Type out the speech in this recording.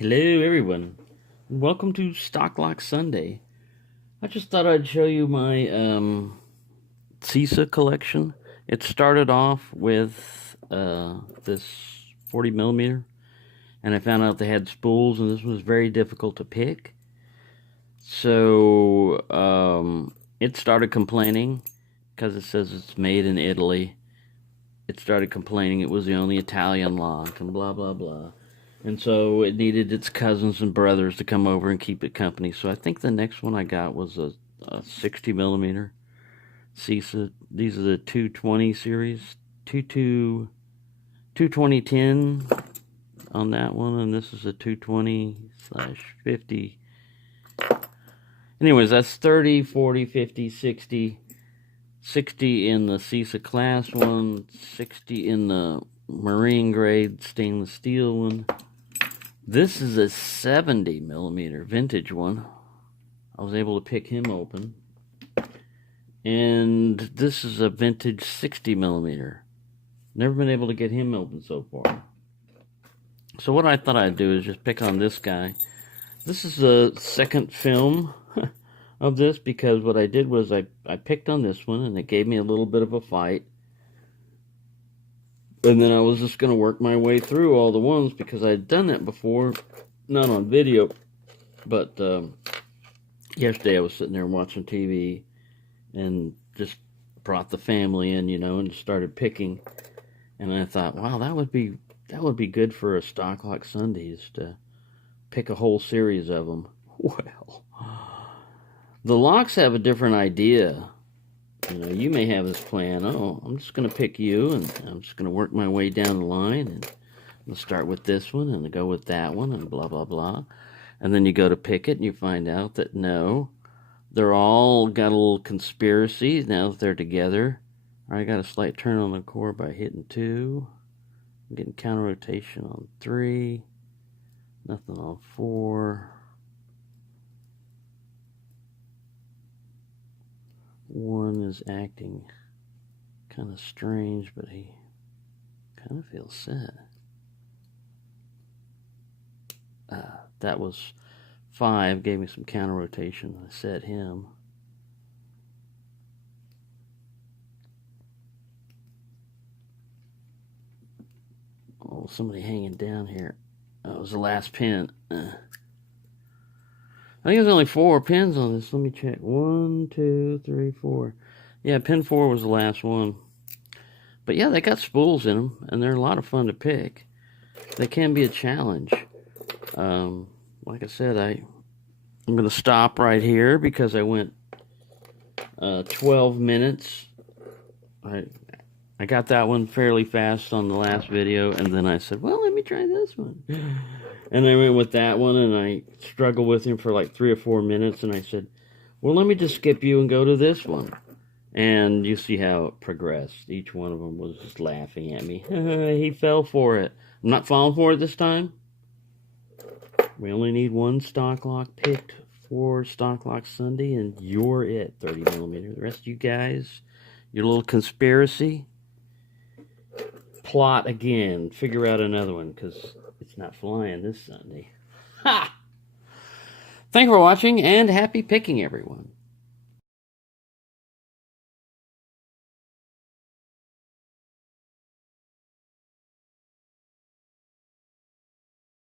Hello everyone, welcome to Stocklock Sunday. I just thought I'd show you my Cisa collection. It started off with this 40 millimeter, and I found out they had spools, and this was very difficult to pick. So it started complaining because it says it's made in Italy. It started complaining it was the only Italian lock and blah blah blah. And so it needed its cousins and brothers to come over and keep it company. So I think the next one I got was a 60 millimeter Cisa. These are the 220 series, 22010 on that one, and this is a 220/50. Anyways, that's 30, 40, 50, 60. 60 in the Cisa class one, 60 in the marine grade stainless steel one. This is a 70 millimeter vintage one. I was able to pick him open. And this is a vintage 60 millimeter. Never been able to get him open so far. So what I thought I'd do is just pick on this guy. This is the second film of this, because what I did was I picked on this one and it gave me a little bit of a fight. And then I was just going to work my way through all the ones because I had done that before, not on video, but yesterday I was sitting there watching TV and just brought the family in, and started picking. And I thought, wow, that would be good for a Stocklock Sundays, to pick a whole series of them. Well, the locks have a different idea. You may have this plan, I'm just going to pick you, and I'm just going to work my way down the line, and I'll start with this one, and go with that one, and blah, blah, blah. And then you go to pick it, and you find out that, no, they're all got a little conspiracy now that they're together. I got a slight turn on the core by hitting 2. I'm getting counter rotation on 3. Nothing on 4. 1 is acting kind of strange, but he kind of feels set. That was 5, gave me some counter rotation. I set him. Oh, somebody hanging down here. That was the last pin. I think there's only 4 pins on this. Let me check. 1, 2, 3, 4. Yeah, pin 4 was the last one. But yeah, they got spools in them, and they're a lot of fun to pick. They can be a challenge. Like I said, I'm going to stop right here because I went 12 minutes. I got that one fairly fast on the last video, and then I said, well, let me try this one. And I went with that one, and I struggled with him for like 3 or 4 minutes, and I said, well, let me just skip you and go to this one. And you see how it progressed. Each one of them was just laughing at me. He fell for it. I'm not falling for it this time. We only need one Stocklock picked for Stocklock Sunday, and you're it, 30 millimeter. The rest of you guys, your little conspiracy, plot again. Figure out another one, because it's not flying this Sunday. Ha! Thank you for watching, and happy picking, everyone.